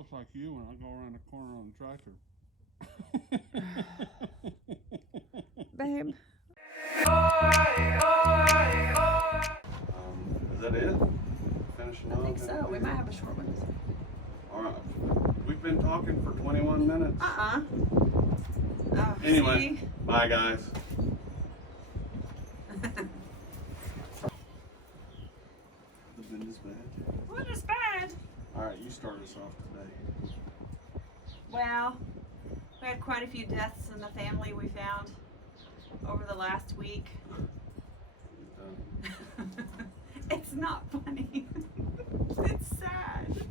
looks like you when I go around the corner on the tractor. Babe. Is that it? Finishing I think so. We might have a short one. All right. We've been talking for 21 minutes. Oh, Anyway, see? bye guys. The wind is bad. What is bad? All right, you start us off today. Well, we had quite a few deaths in the family we found over the last week. It's not funny. It's sad.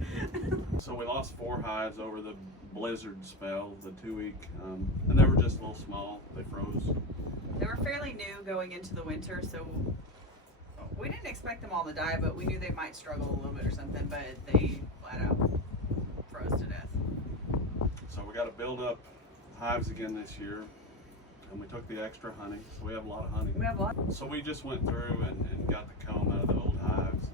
So we lost 4 hives over the blizzard spell, the 2-week, and they were just a little small. They froze. They were fairly new going into the winter, so we didn't expect them all to die, but we knew they might struggle a little bit or something, but they flat out froze to death. So we got to build up hives again this year, and we took the extra honey, so we have a lot of honey. We have a lot. So we just went through and got the comb out of the old hives.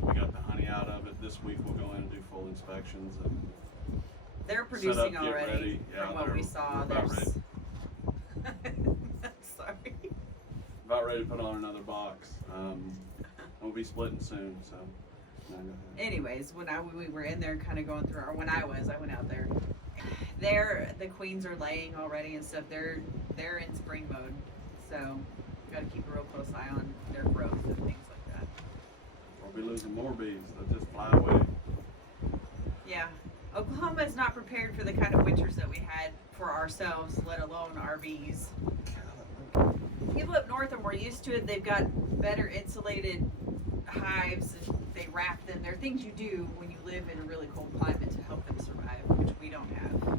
We got the honey out of it. This week we'll go in and do full inspections. And they're producing get already ready. Yeah, from what we saw. About ready, Sorry. about ready to put on another box. We'll be splitting soon, so. No, go ahead. Anyways, when we were in there kind of going through, or when I went out there. The queens are laying already and stuff. They're in spring mode, so got to keep a real close eye on their growth and things like that. We'll be losing more bees. They'll just fly away. Yeah, Oklahoma is not prepared for the kind of winters that we had for ourselves, let alone our bees. People up north are more used to it. They've got better insulated hives. And they wrap them. There are things you do when you live in a really cold climate to help them survive, which we don't have, or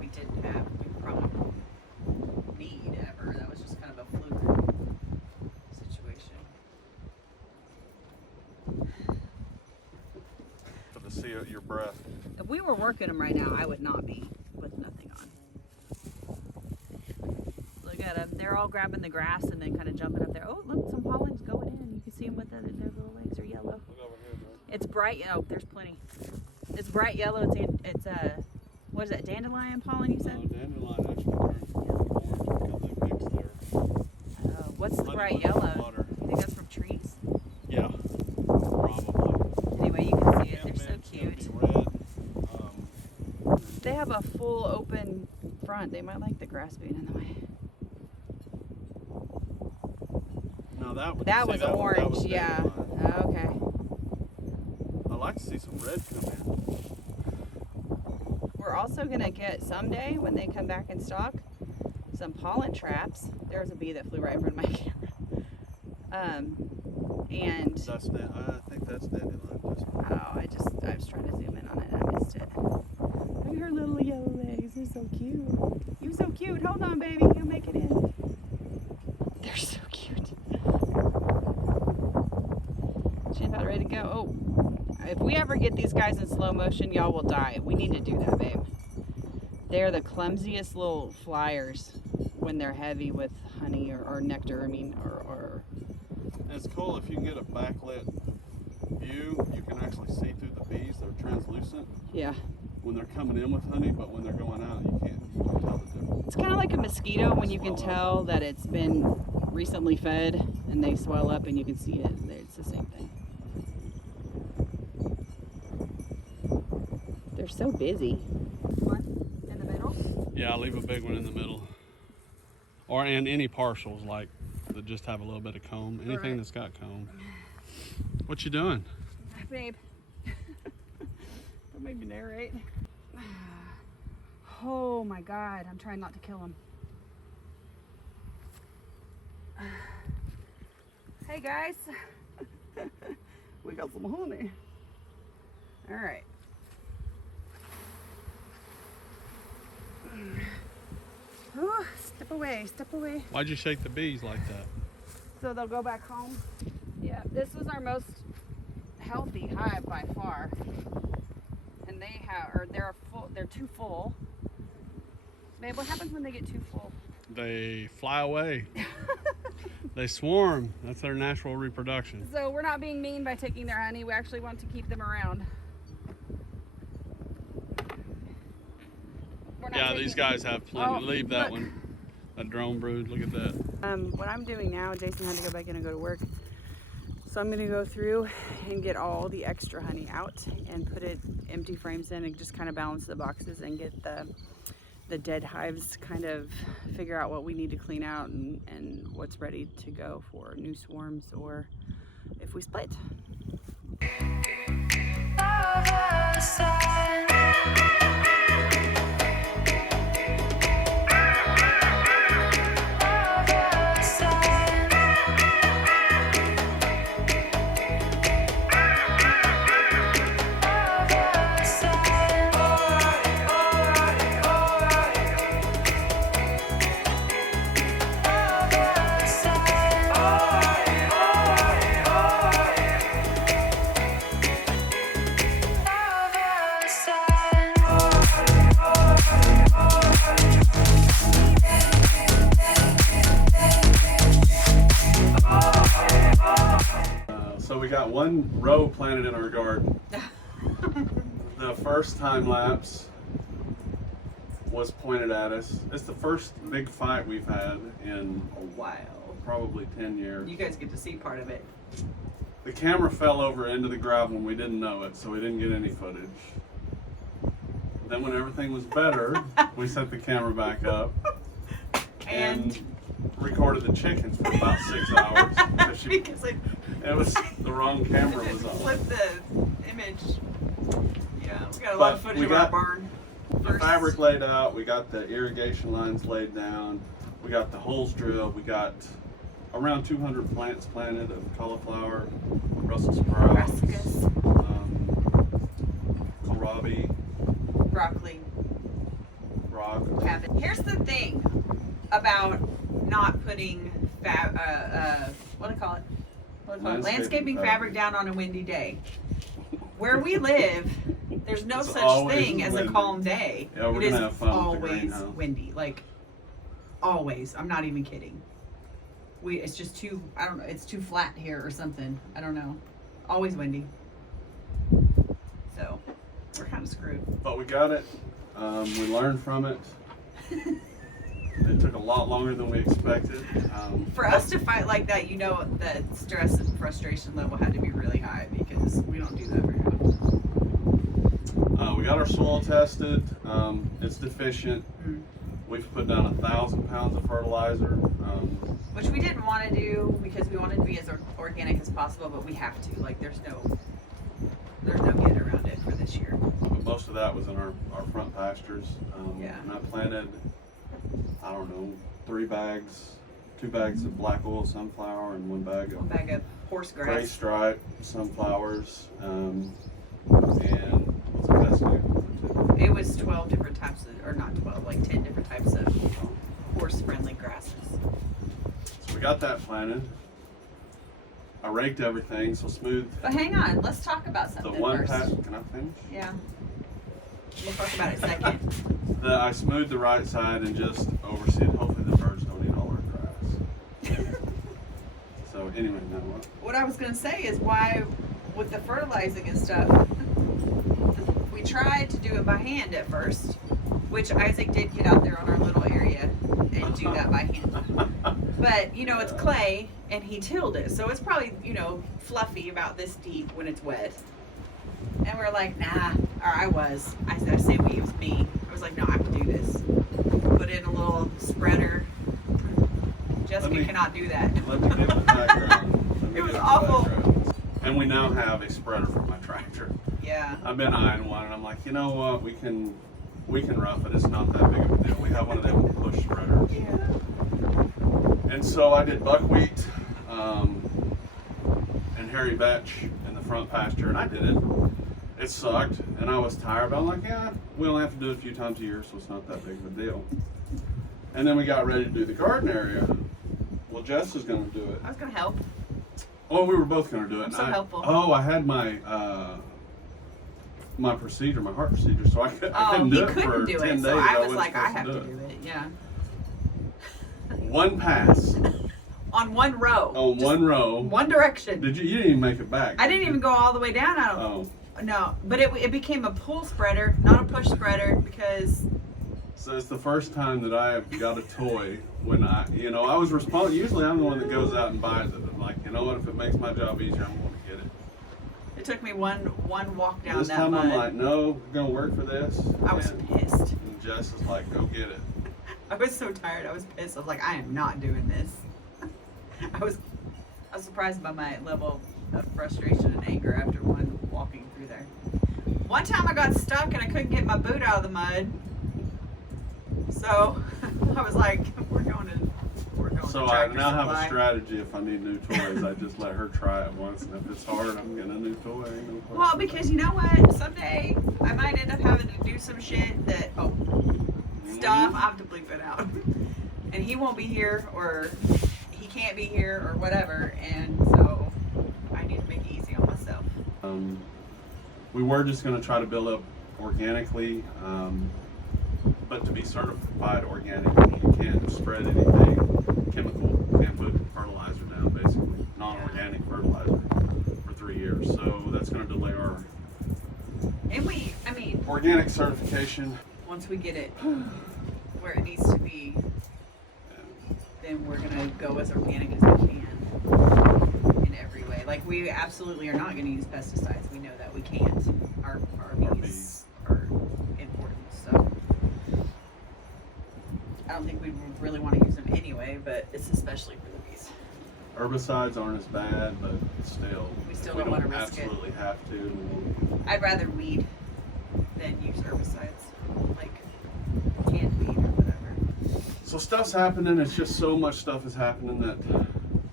we didn't have. We probably won't need ever. That was just kind of a fluke situation. For the seal your breath. If we were working them right now, I would not be with nothing on. Look at them. They're all grabbing the grass and then kind of jumping up there. Oh, look, some pollen's going in. You can see them with their little legs are yellow. Look over here, bro. It's bright. Oh, there's plenty. It's bright yellow. It's what is that? Dandelion pollen, you said? No, dandelion actually turns orange because they mix their. What's the honey bright with yellow? water. You think that's from trees? Yeah, probably. Anyway, you can see it. They're so It's gonna cute. be red. They have a full open front. They might like the grass being in the way. No, that was orange. That was yeah. dandelion. Okay. I'd like to see some red come in. We're also gonna get someday when they come back in stock some pollen traps. There was a bee that flew right in front of my camera. And I think that's dandelion. oh, I was trying to zoom in on it. I missed it. Look at her little yellow legs. They're so cute. You're so cute. Hold on, baby. You'll make it in. They're so cute. She's about ready to go. Oh, if we ever get these guys in slow motion, y'all will die. We need to do that, babe. They're the clumsiest little flyers when they're heavy with honey or nectar. I mean, or. It's cool if you can get a backlit view. You can actually see through the bees. They're translucent. Yeah. When they're coming in with honey, but when they're going out, you can't tell the difference. It's kind of like a mosquito when you can tell that it's been recently fed and they swell up and you can see it. It's the same thing. They're so busy. One in the middle? Yeah, I'll leave a big one in the middle. And any partials, like that just have a little bit of comb. Anything that's got comb. What you doing? Babe. Don't make me narrate. Oh my God, I'm trying not to kill him. Hey guys. We got some honey. All right. Ooh, step away, step away. Why'd you shake the bees like that? So they'll go back home. Yeah, this was our most healthy hive by far. And they're too full. Babe, what happens when they get too full? They fly away. They swarm. That's their natural reproduction. So we're not being mean by taking their honey. We actually want to keep them around. not Yeah, taking these guys have plenty. Oh, Leave that look. one. A drone brood. Look at that. What I'm doing now, Jason had to go back in and go to work. So I'm gonna go through and get all the extra honey out and put it empty frames in and just kind of balance the boxes and get the dead hives, kind of figure out what we need to clean out and what's ready to go for new swarms or if we split. So we got one row planted in our garden. The first time lapse was pointed at us. It's the first big fight we've had in A while. probably 10 years. You guys get to see part of it. The camera fell over into the gravel and we didn't know it, so we didn't get any footage. Then when everything was better, we set the camera back up and recorded the chickens for about 6 hours. Because It was the wrong camera was on. flip the image. Yeah, we got a lot But of footage we of our got barn. The fabric laid out, we got the irrigation lines laid down, we got the holes drilled, we got around 200 plants planted of cauliflower, Brussels sprouts, Brassicas, kohlrabi, broccoli, rock. cabbage. Here's the thing about not putting what do I call it? Landscaping fabric down on a windy day. Where we live, there's no It's such always thing as a windy. calm day. Yeah, we're It is gonna have fun with the always greenhouse. windy. Like always. I'm not even kidding. It's just too, I don't know, it's too flat here or something. I don't know. Always windy. So we're kind of screwed. But we got it, we learned from it. It took a lot longer than we expected. For us to fight like that, you know, the stress and frustration level had to be really high because we don't do that very often. We got our soil tested, it's deficient. Mm. We've put down 1,000 pounds of fertilizer. Which we didn't want to do because we wanted to be as organic as possible, but we have to. Like, there's no get around it for this year. But most of that was in our front pastures. Yeah. And I planted, I don't know, 2 bags of black oil sunflower and 1 bag One of bag of horse gray grass. stripe sunflowers. And what's the best name? It was 12 different types of, or not 12, like 10 different types of horse-friendly grasses. So we got that planted. I raked everything so smooth. But hang on, let's talk about The something one first. patch, can I finish? Yeah. We'll talk about it second. I smoothed the right side and just oversee it. Hopefully the birds don't eat all our grass. So anyway, now what? What I was going to say is why, with the fertilizing and stuff, we tried to do it by hand at first, which Isaac did get out there on our little area and do that by hand. But, you know, it's clay, and he tilled it, so it's probably, you know, fluffy about this deep when it's wet. And we're like, nah, or I say we, it was me. I was like, no, I have to do this. Put in a little spreader. Jessica cannot do that. Let me give the background. It was awful. And we now have a spreader for my tractor. Yeah. I've been eyeing one, and I'm like, you know what? We can rough it. It's not that big of a deal. We have one of them push spreaders. Yeah. And so I did buckwheat and hairy vetch in the front pasture, and I did it. It sucked, and I was tired, but I'm like, yeah, we only have to do it a few times a year, so it's not that big of a deal. And then we got ready to do the garden area. Well, Jess was going to do it. I was going to help. Oh, we were both going to do it. I'm so helpful. Oh, I had my my procedure, my heart procedure, so I couldn't do it for 10 days. So I was wasn't like, I supposed have to do it. Yeah. One pass On one row. on one row. One direction. You didn't even make it back. I didn't even go all the way down. I don't. Oh. No, but it became a pull spreader, not a push spreader, because So it's the first time that I have got a toy when I was responsible. Usually I'm the one that goes out and buys it. I'm like, you know what? If it makes my job easier, I'm going to get it. It took me one walk down This that time mud. I'm like, no, we're going to work for this. I was pissed. And Jess is like, go get it. I was so tired. I was pissed. I was like, I am not doing this. I was surprised by my level of frustration and anger after one walking through there. One time I got stuck and I couldn't get my boot out of the mud. So I was like, we're going to So I Tractor now have a Supply. strategy. If I need new toys, I just let her try it once, and if it's hard, I'm getting a new toy. No Well, question. because you know what? Someday I might end up having to do some shit that stuff I have to bleep it out, and he won't be here, or he can't be here, or whatever, and so I need to make it easy on myself. We were just going to try to build up organically, but to be certified organic, you can't spread anything chemical, can't put fertilizer down, basically, non-organic fertilizer for 3 years. So that's going to delay our And organic certification. once we get it where it needs to be, then we're gonna go as organic as we can in every way. Like, we absolutely are not gonna use pesticides. We know that we can't. Our bees are important, so I don't think we really want to use them anyway, but it's especially for the bees. Herbicides aren't as bad, but still, We still we don't wanna risk it. absolutely have to. I'd rather weed than use herbicides, like canned weed or whatever. So stuff's happening. It's just so much stuff is happening that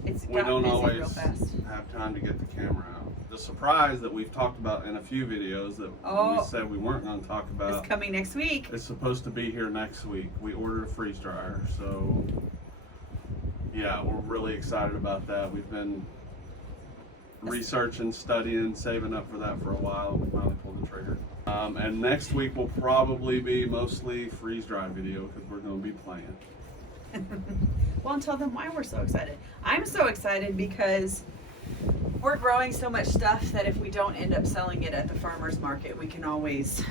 It's we gotten don't busy always real fast. have time to get the camera out. The surprise that we've talked about in a few videos that we said we weren't going to talk about It's coming next week. is supposed to be here next week. We ordered a freeze dryer, so yeah, we're really excited about that. We've been researching, studying, saving up for that for a while, and we finally pulled the trigger. And next week will probably be mostly freeze dry video because we're going to be playing. Well, and tell them why we're so excited. I'm so excited because we're growing so much stuff that if we don't end up selling it at the farmer's market, we can always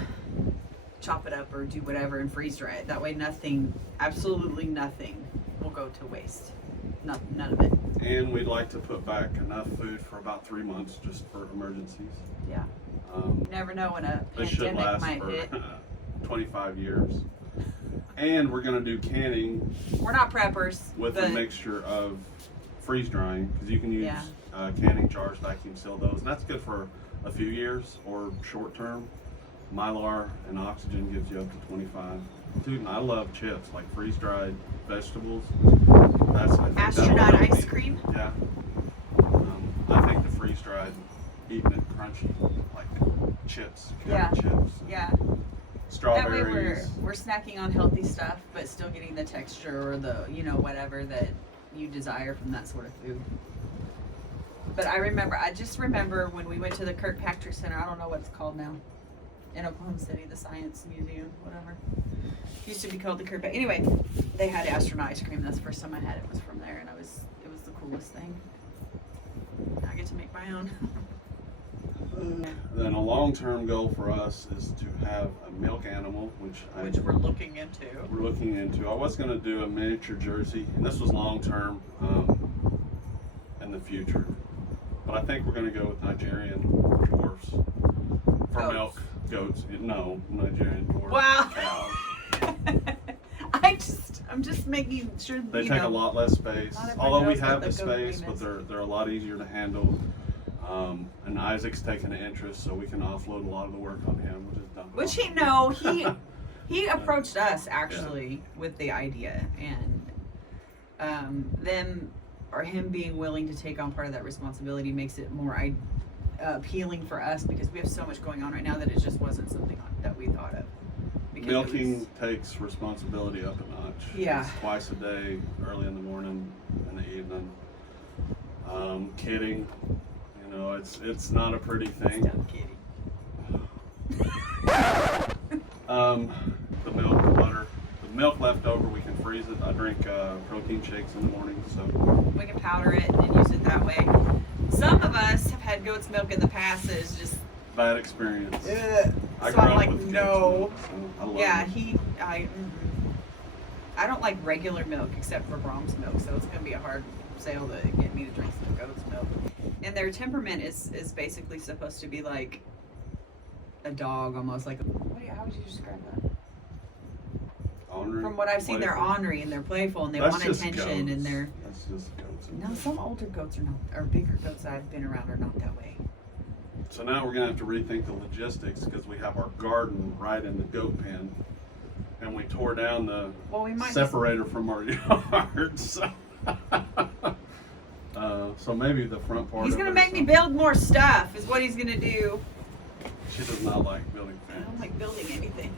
chop it up or do whatever and freeze dry it. That way nothing, absolutely nothing, will go to waste. None of it. And we'd like to put back enough food for about 3 months just for emergencies. Yeah. You never know when a This should pandemic last might for hit. 25 years. And we're going to do canning We're not preppers. with a but mixture of freeze drying because you can use Yeah. canning jars, vacuum seal those, and that's good for a few years or short term. Mylar and oxygen gives you up to 25. Dude, and I love chips, like freeze dried vegetables. I think astronaut that'll ice be- cream. Yeah. I think the freeze dried, eating it crunchy, like chips, Yeah. chips, Yeah. That way strawberries. we're snacking on healthy stuff, but still getting the texture or the, whatever that you desire from that sort of food. But I just remember when we went to the Kirkpatrick Center, I don't know what it's called now, in Oklahoma City, the Science Museum, whatever. Used to be called the Kirkpatrick. Anyway, they had astronaut ice cream. That's the first time I had it was from there, and it was the coolest thing. I get to make my own. Then a long-term goal for us is to have a milk animal, which Which we're looking into. we're looking into. I was going to do a miniature Jersey, and this was long-term in the future. But I think we're going to go with Nigerian dwarfs for Goats. milk. Goats. No, Nigerian dwarf Wow. cows. I'm just making sure They take a lot less space. Not everybody Although we knows have what the the goat space, name but is. they're a lot easier to handle. And Isaac's taking an interest, so we can offload a lot of the work on him. We'll just dump it Which off. he approached us actually with the idea, and him being willing to take on part of that responsibility makes it more appealing for us because we have so much going on right now that it just wasn't something that we thought of. Because Milking takes responsibility up a notch. Yeah. It's twice a day, early in the morning and the evening. Kidding, it's not a pretty thing. Stop kidding. The milk, the butter, the milk left over, we can freeze it. I drink protein shakes in the morning, so We can powder it and use it that way. Some of us have had goat's milk in the past that is just bad experience. ugh. I So grew I'm up like, with goat's no. milk, so I love Yeah, it. he I don't like regular milk except for Brahms milk, so it's gonna be a hard sale to get me to drink some goat's milk. And their temperament is basically supposed to be like a dog, almost like. How would you describe that? Ornery, From what I've seen, they're playful. ornery and they're playful and they That's want just attention goats. and they're. That's just goats. No, some older goats are not, or bigger goats that I've been around are not that way. So now we're gonna have to rethink the logistics because we have our garden right in the goat pen, and we tore down the Well, we might separator from our yard. So, so maybe the front part. He's of gonna it make or me something. build more stuff. Is what he's gonna do. She does not like building I fence. don't like building anything.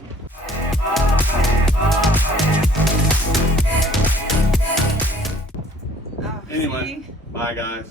Anyway, See? bye guys.